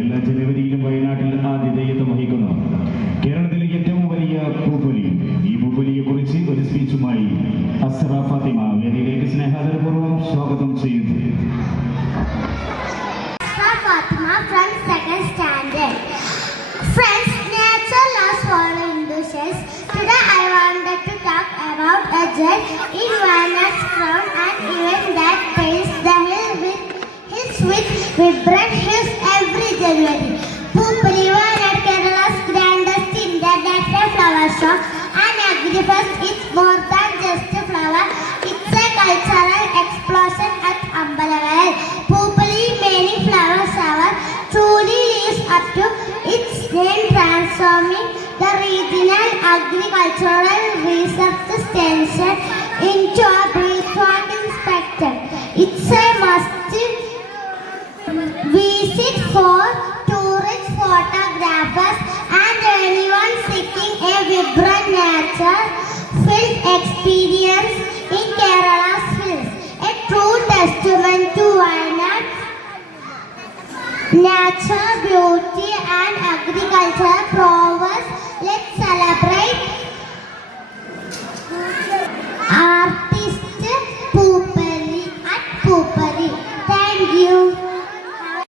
എല്ലാ ജനുവരിയിലും വയനാട്ടിൽ ആതിഥേയത്വം വഹിക്കുന്നു. കേരളത്തിലെ ഏറ്റവും വലിയ പൂപ്പൊലി. ഈ പൂപ്പൊലിയെ കുറിച്ച് ഒരു സ്പീച്ചുമായി അസ്റ ഫാത്തിമ വേദിയിലേക്ക് സ്നേഹാദരപൂർവ്വം സ്വാഗതം ചെയ്യുന്നു. From second standard. Friends, nature loves all enthusiasts. Today I wanted to talk about a jet in Vanna's crown, an event that paints the hills with vibrant hues every January. Poopuli, one at Kerala's grandest international flower show, and Agrifest, it's more than just a flower. It's a cultural explosion at Ambalaval. Poopuli, many flowers shower, truly lives up to its name, transforming the regional agricultural research station into a breathtaking spectacle. It's a must visit for tourist photographers and anyone seeking a vibrant nature-filled experience in Kerala's hills. A true testament to Wayanad's nature, beauty and agricultural prowess. Let's celebrate